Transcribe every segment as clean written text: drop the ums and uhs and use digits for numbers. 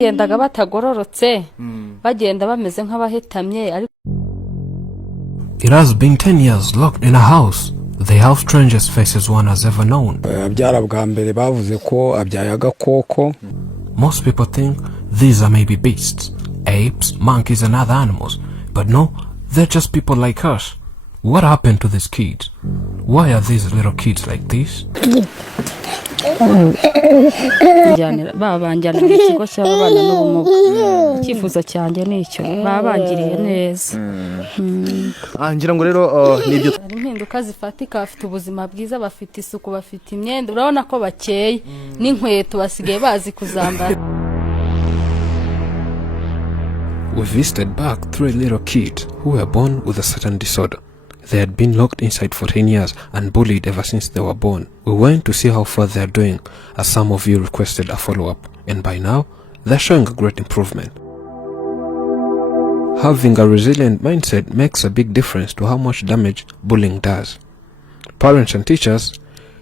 Yendaga batagororotse bagenda bameze nk'abahetamye. It has been 10 years locked in a house, the house strangest faces one has ever known. Abyara bwa mbere bavuze ko abyaye agakoko. Most people think these are maybe beasts, apes, monkeys and other animals, but no, they're just people like us. What happened to these kids? Why are these little kids like this? Babanjyana mu kigo cy'abana n'ubumuga. Icyifuzo cyanjye nicyo babangiriye neza. Ngira ngo rero nibyo impinduka zifatika, bafite ubuzima bwiza, bafite isuku, bafite imyenda, urabona ko bakeye n'inkweto basigaye bazi kuzambara. We visited back 3 little kids who were born with a certain disorder. They had been locked inside for 10 years and bullied ever since they were born. We went to see how far they are doing, as some of you requested a follow-up, and by now, they're showing a great improvement. Having a resilient mindset makes a big difference to how much damage bullying does. Parents and teachers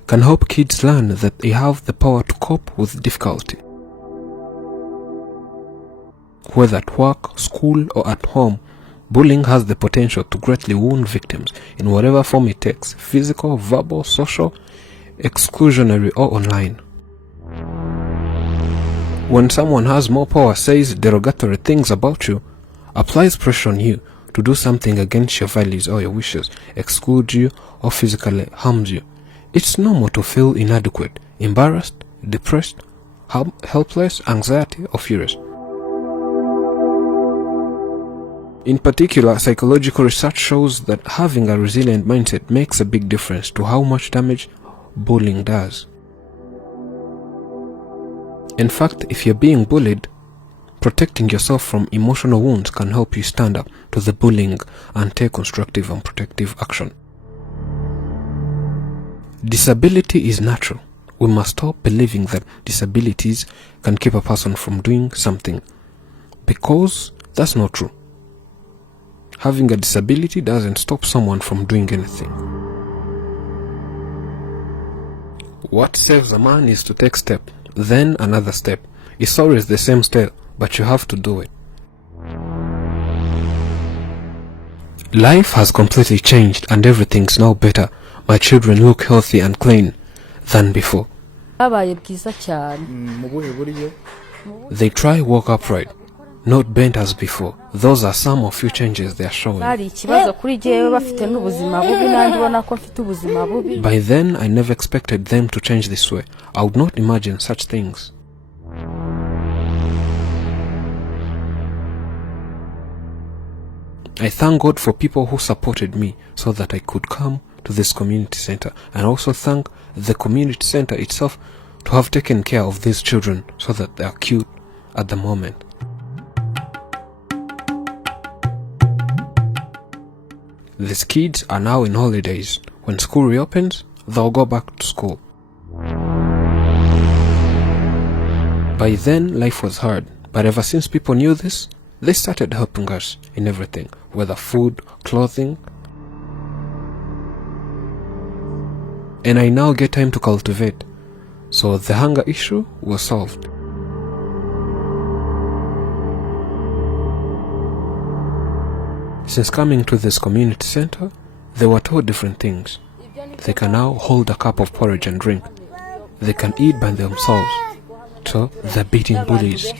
can help kids learn that they have the power to cope with difficulty. Whether at work, school, or at home, bullying has the potential to greatly wound victims in whatever form it takes: physical, verbal, social, exclusionary, or online. When someone has more power, says derogatory things about you, applies pressure on you to do something against your values or your wishes, excludes you, or physically harms you, it's normal to feel inadequate, embarrassed, depressed, helpless, anxiety, or furious. In particular, psychological research shows that having a resilient mindset makes a big difference to how much damage bullying does. In fact, if you're being bullied, protecting yourself from emotional wounds can help you stand up to the bullying and take constructive and protective action. Disability is natural. We must stop believing that disabilities can keep a person from doing something, because that's not true. Having a disability doesn't stop someone from doing anything. What saves a man is to take step, then another step. It's always the same step, but you have to do it. Life has completely changed and everything's now better. My children look healthy and clean than before. They try walk upright, not bent as before. Those are some of few changes they are showing. By then, I never expected them to change this way. I would not imagine such things. I thank God for people who supported me so that I could come to this community center, and also thank the community center itself to have taken care of these children so that they are cute at the moment. These kids are now in holidays. When school reopens, they'll go back to school. By then, life was hard, but ever since people knew this, they started helping us in everything, whether food, clothing. And I now get time to cultivate, so the hunger issue was solved. Since coming to this community center, they were told different things. They can now hold a cup of porridge and drink. They can eat by themselves. So they're beating bullies.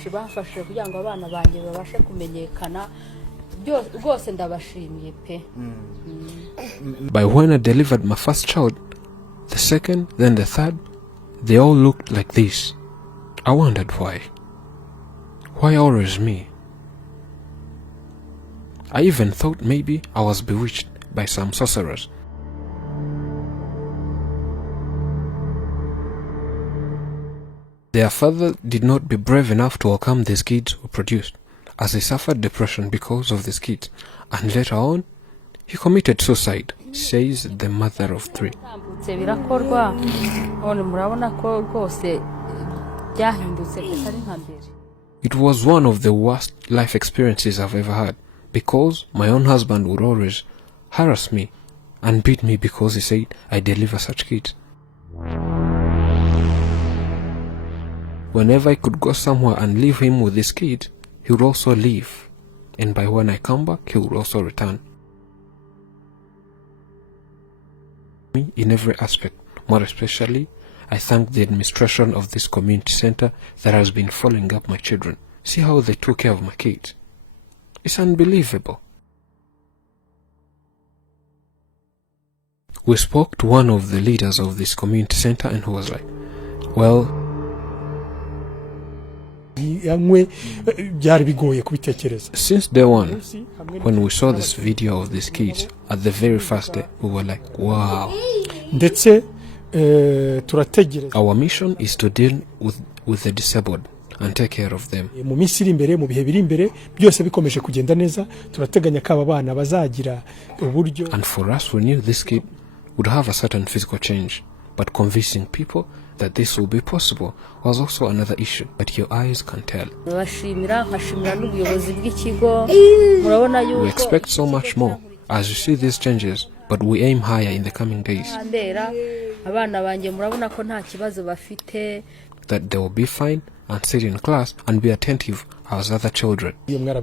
By when I delivered my first child, the second, then the third, they all looked like this. I wondered why. Why always me? I even thought maybe I was bewitched by some sorcerers. Their father did not be brave enough to welcome these kids who produced, as he suffered depression because of these kids, and later on, he committed suicide, says the mother of 3. It was one of the worst life experiences I've ever had, because my own husband would always harass me and beat me because he said I deliver such kids. Whenever I could go somewhere and leave him with his kids, he would also leave. And by when I come back, he would also return. Me in every aspect. More especially, I thank the administration of this community center that has been following up my children. See how they took care of my kids. It's unbelievable. We spoke to one of the leaders of this community center and he was like, well, since day one, when we saw this video of these kids, at the very first day, we were like, wow. Our mission is to deal with the disabled and take care of them. And for us, we knew this kid would have a certain physical change, but convincing people that this will be possible was also another issue. But your eyes can tell. We expect so much more as you see these changes, but we aim higher in the coming days. That they will be fine and sit in class and be attentive as other children. And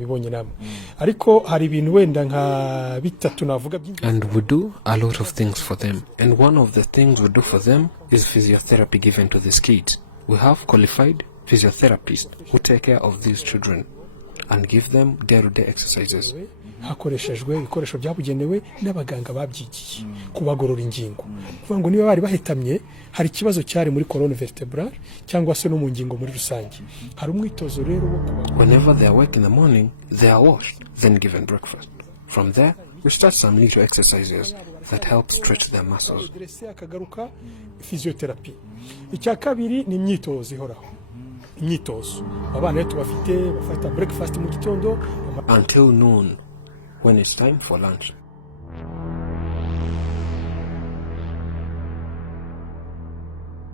we do a lot of things for them. And one of the things we do for them is physiotherapy given to these kids. We have qualified physiotherapists who take care of these children and give them day-to-day exercises. hakoreshejwe ibikoresho byabugenewe n'abaganga babyigiye kubagorora ingingo. Kuvuga ngo niba bari bahitamye hari ikibazo cyari muri colonne vertebrale cyangwa se no mu ngingo muri rusange. Hari umwitozo rero wo kubagorora. Whenever they awake in the morning, they are washed, then given breakfast. From there, we start some little exercises that help stretch their muscles. Akagaruka physiotherapy. Icya kabiri ni imyitozo ihoraho. Imyitozo abana rero tubafite bafata breakfast mu gitondo until noon when it's time for lunch.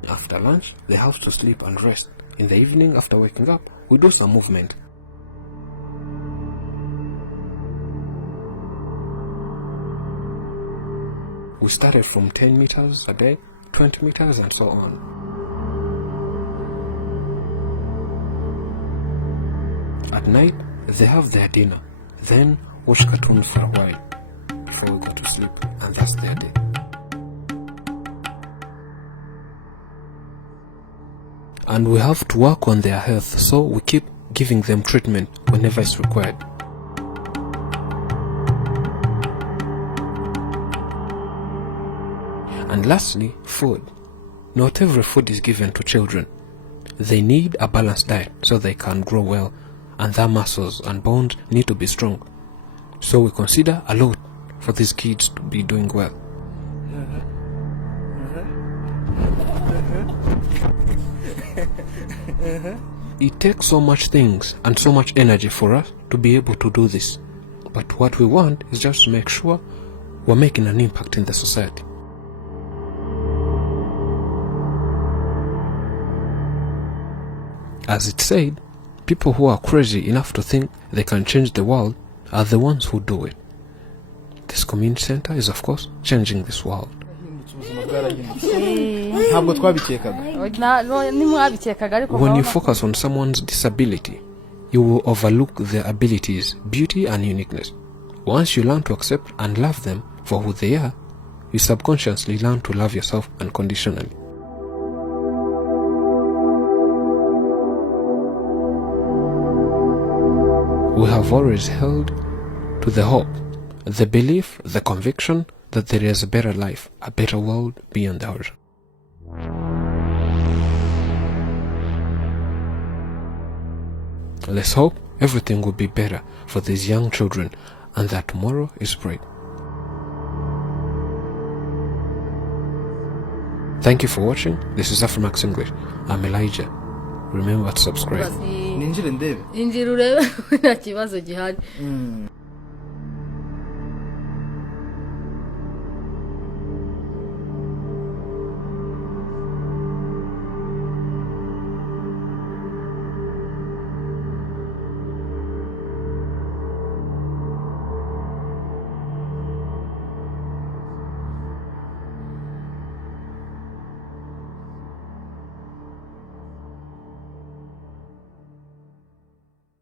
After lunch, they have to sleep and rest. In the evening, after waking up, we do some movement. We started from 10 meters a day, 20 meters and so on. At night, they have their dinner, then watch cartoons for a while before we go to sleep, and that's their day. And we have to work on their health, so we keep giving them treatment whenever it's required. And lastly, food. Not every food is given to children. They need a balanced diet so they can grow well, and their muscles and bones need to be strong. So we consider a lot for these kids to be doing well. It takes so much things and so much energy for us to be able to do this. But what we want is just to make sure we're making an impact in the society. As it said, people who are crazy enough to think they can change the world are the ones who do it. This community center is, of course, changing this world. When you focus on someone's disability, you will overlook their abilities, beauty and uniqueness. Once you learn to accept and love them for who they are, you subconsciously learn to love yourself unconditionally. We have always held to the hope, the belief, the conviction that there is a better life, a better world beyond ours. Let's hope everything will be better for these young children and that tomorrow is bright. Thank you for watching. This is Afromax English. I'm Elijah. Remember to subscribe. Injira urebe nta kibazo gihari.